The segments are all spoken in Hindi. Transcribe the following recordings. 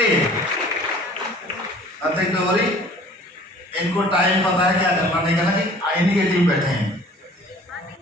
लिए नथिंग टू वरी। इनको टाइम पता है क्या करना नहीं करना, कि आईनी के टीम बैठे हैं।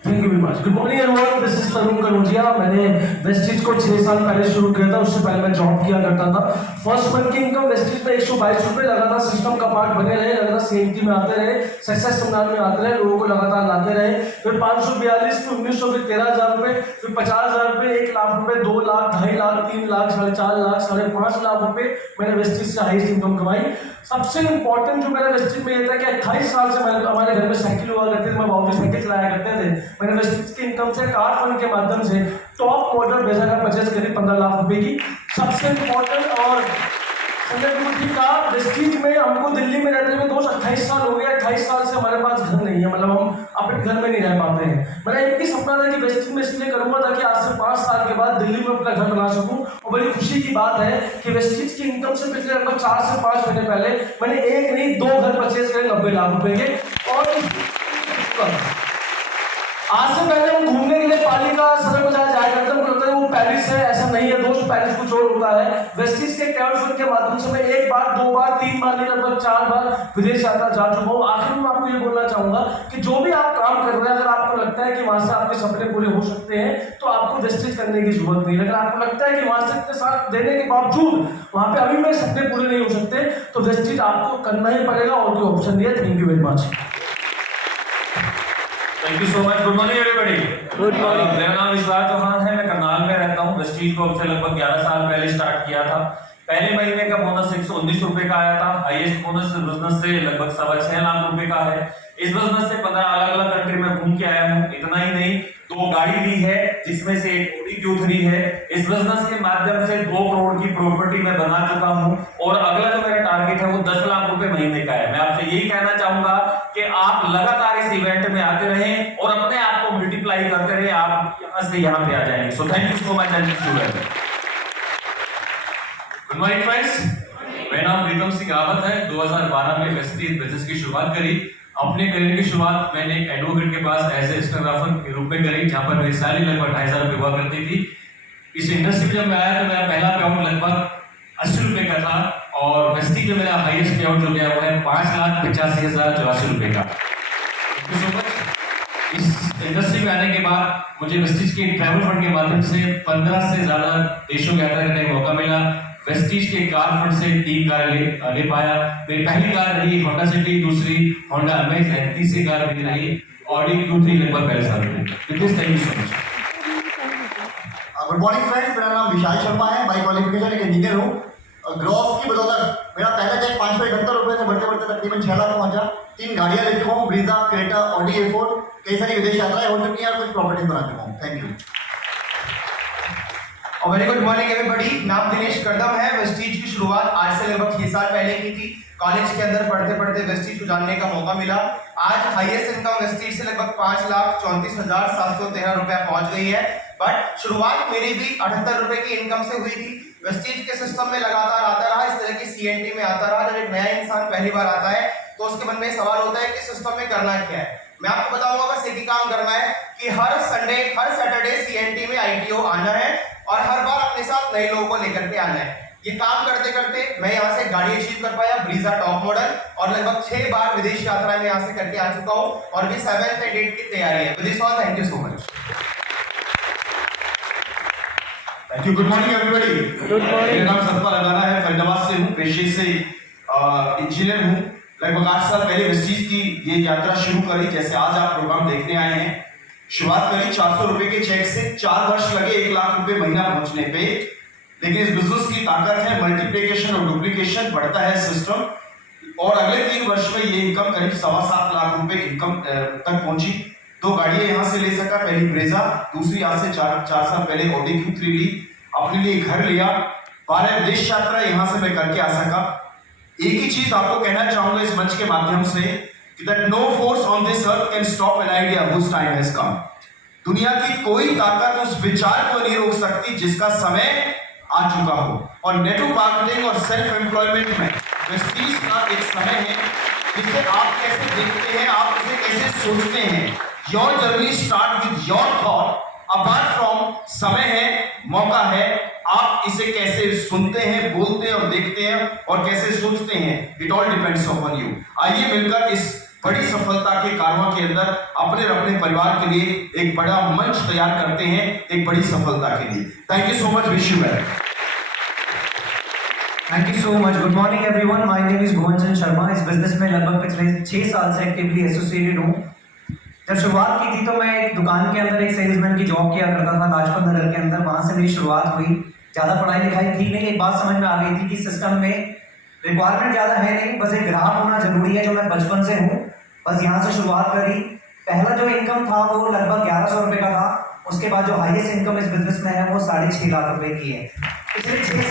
Thank you very much. Good morning everyone, this is Tarun Kanojia. मैंने वेस्टिज को 6 साल पहले शुरू किया था। उससे पहले मैं जॉब किया करता था। फर्स्ट मंथ की इनकम वेस्टिज में 122 रुपये लगा था। सिस्टम का पार्ट बने रहे, लगा था सीएमटी में आते रहे, सक्सेस सेमिनार में आते रहे, लोगों को लगातार लाते रहे। फिर 542, फिर 1900, फिर 13,000 रुपये, फिर 50,000 रुपये, 1 लाख रुपये, 2 लाख, 2.5 लाख, 3 लाख, 4.5 लाख, 5.5 लाख रुपये मैंने वेस्टिज से हाईएस्ट इनकम कमाई। सबसे इंपॉर्टेंट जो मेरा वेस्टिज में ये था कि 28 साल से मैंने हमारे घर में साइकिल हुआ करते थे, मैं बाउंड्री साइकिल चलाया करते थे। मैंने वेस्टिज की इनकम से कार फंड के माध्यम से टॉप मॉडल ब्रेजा का परचेज करी 15 लाख रुपए की। सबसे इंपॉर्टेंट और संजय गुरुजी का वेस्टिज में हमको दिल्ली में रहते हुए दोस्त 28 साल हो गए। 28 साल से हमारे पास घर नहीं है, मतलब हम अपने घर में नहीं रह पाते हैं। मेरा एक ही सपना था कि वेस्टिज में इसलिए करूंगा ताकि आज से 5 साल के बाद दिल्ली में अपना घर बना सकूं। और बड़ी खुशी की बात है कि वेस्टिज की इनकम से पिछले लगभग 4 से 5 महीने पहले मैंने एक नहीं 2 घर परचेज करे 90 लाख रुपए के। और आज से पहले हम घूमने के लिए पालिका सदर बाजार जाया करते हैं, लगता है वो पेरिस है, ऐसा नहीं है दोस्त, पेरिस कुछ और होता है। वेस्टिज के ट्रैवल फंड के माध्यम से मैं 1 बार, 2 बार, 3 बार, लगभग 4 बार विदेश यात्रा जा चुका हूँ। आखिर में आपको ये बोलना चाहूंगा कि जो भी आप काम कर रहे हैं, अगर आपको लगता है कि वहां से आपके सपने पूरे हो सकते हैं तो आपको वेस्टिज करने की जरूरत नहीं है। अगर आपको लगता है कि वहां से इतने साथ देने के बावजूद वहां पे अभी मेरे सपने पूरे नहीं हो सकते, तो वेस्टिज आपको करना ही पड़ेगा और कोई ऑप्शन नहीं है। Thank you very much. Thank you so much. Good morning everybody. Good morning. मेरा नाम विश्वास चौहान है, मैं करनाल में रहता हूँ। वेस्टिज को अब से लगभग 11 साल पहले स्टार्ट किया था। पहले महीने का बोनस 119 रुपए का आया था। हाईएस्ट बोनस बिजनेस से लगभग 6.25 लाख रुपए का है। इस बिजनेस से 15 अलग अलग कंट्री में घूम के आया हूँ। इतना ही नहीं, 2 गाड़ी ली है जिसमें से एक Audi Q3 है। इस बिजनेस के माध्यम से 2 करोड़ की प्रॉपर्टी मैं बना चुका हूँ और अगला जो मेरा टारगेट है वो 10 लाख रुपए महीने का है। मैं आपसे यही कहना चाहूंगा कि आप लगातार इस इवेंट में आते रहें और अपने आप को मल्टीप्लाई करते रहे, आप यहां से यहां पे आ जाएंगे। So thank you so much and good morning friends. मेरा नाम प्रीतम सिंह रावत है। 2012 में वेस्टिज बिजनेस की शुरुआत करी। अपने करियर की शुरुआत मैंने एक एडवोकेट के पास एज ए स्टेनोग्राफर के रूप में करी, जहां पर मेरी सैलरी लगभग 2,500 रुपये हुआ करती थी। इस इंडस्ट्री में जब मैं आया तो मेरा पहला पे आउट लगभग 80 रुपये का था और वेस्टिज में मेरा हाईएस्ट पे आउट जो गया वो है 5,85,084 रुपये का। Thank you so much. इस इंडस्ट्री में आने के बाद मुझे वेस्टिज के ट्रैवल फंड के माध्यम से 15 से ज्यादा देशों की यात्रा करने का मौका मिला। वेस्टिज के कार फंड से 3 कार ले पाया। मेरी पहली कार रही होंडा सिटी, दूसरी होंडा अमेज एंड तीसरी कार मेरी रही Audi Q3 लगभग 15 साल में। Thank you so much. Good morning friends, मेरा नाम विशाल शर्मा है। बाई क्वालिफिकेशन एक इंजीनियर हूँ। ग्रोथ की बदौलत मेरा पहला चेक 571 रुपये से बढ़ते बढ़ते तकरीबन 6 लाख पहुंचा। 3 गाड़ियां ले चुका हूँ, ब्रीजा, क्रेटा, Audi A4। कई सारी विदेश यात्राएं हो चुकी हैं और कुछ प्रॉपर्टीज बना चुका हूँ। Thank you. और वेरी गुड मॉर्निंग एवरीबॉडी। नाम दिनेश करदम है। वेस्टिज की शुरुआत आज से लगभग 6 साल पहले की थी। कॉलेज के अंदर पढ़ते पढ़ते वेस्टिज को जानने का मौका मिला। आज हाईएस्ट इनकम वेस्टिज से लगभग 5,34,713 रुपया पहुंच गई है। बट शुरुआत मेरी भी 78 रुपए की इनकम से हुई थी। वेस्टिज के सिस्टम में लगातार आता रहा, इस तरह की सीएनटी में आता रहा। जब एक नया इंसान पहली बार आता है तो उसके मन में सवाल होता है कि सिस्टम में करना क्या है। मैं आपको बताऊंगा बस एक ही काम करना है कि हर संडे, हर सैटरडे सीएनटी में आईटीओ आना है और हर बार अपने साथ नए लोगों को लेकर के आना है। ये काम करते करते मैं यहाँ से गाड़ी अचीव कर पाया, ब्रीजा टॉप मॉडल, और लगभग 6 बार विदेश यात्रा में यहाँ से करके आ चुका हूँ और भी 7th एंड 8th की तैयारी है। With this all, thank you so much. Thank you. Good morning everybody. Good morning. मेरा नाम सतपाल अदाना है, फरीदाबाद से हूँ, पेशे से इंजीनियर हूँ। लगभग 8 साल पहले वेस्टिज की ये यात्रा शुरू करी, जैसे आज आप प्रोग्राम देखने आए हैं। शुरुआत करी 400 रुपए के चेक से। 4 वर्ष लगे 1 लाख रुपए महीना पहुंचने पे। लेकिन इस बिजनेस की ताकत है मल्टीप्लिकेशन और डुप्लीकेशन, बढ़ता है सिस्टम। और अगले 3 वर्ष में ये इनकम करीब 7.25 लाख रुपए इनकम तक पहुंची। 2 गाड़ियां यहाँ से ले सका, पहली ब्रेजा, दूसरी आज से 4 साल पहले Audi Q3 ली। अपने लिए घर लिया। 12 विदेश यात्रा यहाँ से मैं करके आ सका। एक ही चीज आपको कहना चाहूंगा इस मंच के माध्यम से कि that no force on this earth can stop an idea whose time has come। दुनिया की कोई ताकत उस विचार को नहीं रोक सकती जिसका समय आ चुका हो। और नेटवर्क मार्केटिंग और सेल्फ एम्प्लॉयमेंट में वेस्टिज का एक समय है जिसे आप कैसे देखते हैं, आप इसे कैसे सोचते हैं। Your journey start with your thought apart from समय है, मौका है, आप इसे कैसे सुनते हैं, बोलते हैं और देखते हैं और कैसे सोचते हैं, it all depends upon you. आइए मिलकर इस बड़ी सफलता के कारवां के अंदर अपने और अपने परिवार के लिए एक बड़ा मंच तैयार करते हैं, एक बड़ी सफलता के लिए। Thank you so much, wish you well. Thank you so much. Good morning everyone, my name is Bhuvan Chand Sharma. इस बिजनेस में लगभग पिछले 6 साल से एक्टिवली एसोसिएटेड हूँ। जब शुरुआत की थी तो मैं एक दुकान के अंदर एक सेल्समैन की जॉब किया करता था लाजपत नगर के अंदर। वहाँ से मेरी शुरुआत हुई। ज़्यादा पढ़ाई लिखाई थी नहीं, एक बात समझ में आ गई थी कि सिस्टम में रिक्वायरमेंट ज़्यादा है नहीं, बस एक ग्राहक होना जरूरी है, जो मैं बचपन से हूँ। बस यहाँ से शुरुआत करी। पहला जो इनकम था वो लगभग 1100 रुपये का था। उसके बाद जो हाईएस्ट इनकम इस बिजनेस में है वो 6.5 लाख रुपए की है। पिछले 6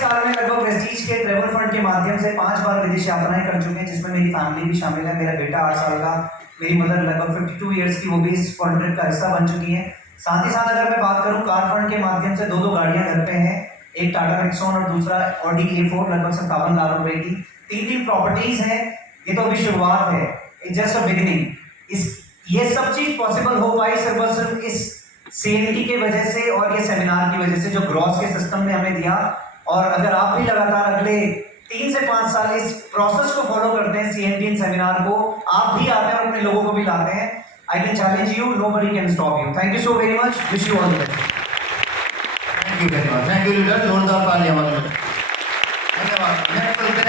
साल में लगभग वेस्टीज के ट्रेवल फंड के माध्यम से 5 बार विदेश यात्राएं कर चुके हैं, जिसमें मेरी फैमिली भी शामिल है। मेरा बेटा 8 साल का, मेरी मदर लगभग 52 ईयर्स की, वो भी इस फंड ट्रिप का हिस्सा बन चुकी है। साथ ही साथ अगर मैं बात करूं, कार फंड के माध्यम से 2 गाड़ियां घर पे हैं, एक टाटा नेक्सॉन और दूसरा ऑडी A4 लगभग 57 लाख रुपए की। 3 प्रॉपर्टीज हैं। ये तो अभी शुरुआत है, इट्स जस्ट अ बिगिनिंग। ये सब चीज पॉसिबल हो पाई सिर्फ और सिर्फ इस CNT के वजह से और ये सेमिनार की वजह से जो ग्रॉस के सिस्टम ने हमें दिया। और अगर आप भी लगातार अगले 3 से 5 साल इस प्रोसेस को फॉलो करते हैं, CNT सेमिनार को, आप भी आते हैं और अपने लोगों को भी लाते हैं, I can challenge you, nobody can stop you. Thank you so very much, wish you all the best. Thank you very much. Thank you leader, जोरदार तालियां हमारे लिए। धन्यवाद। नेक्स्ट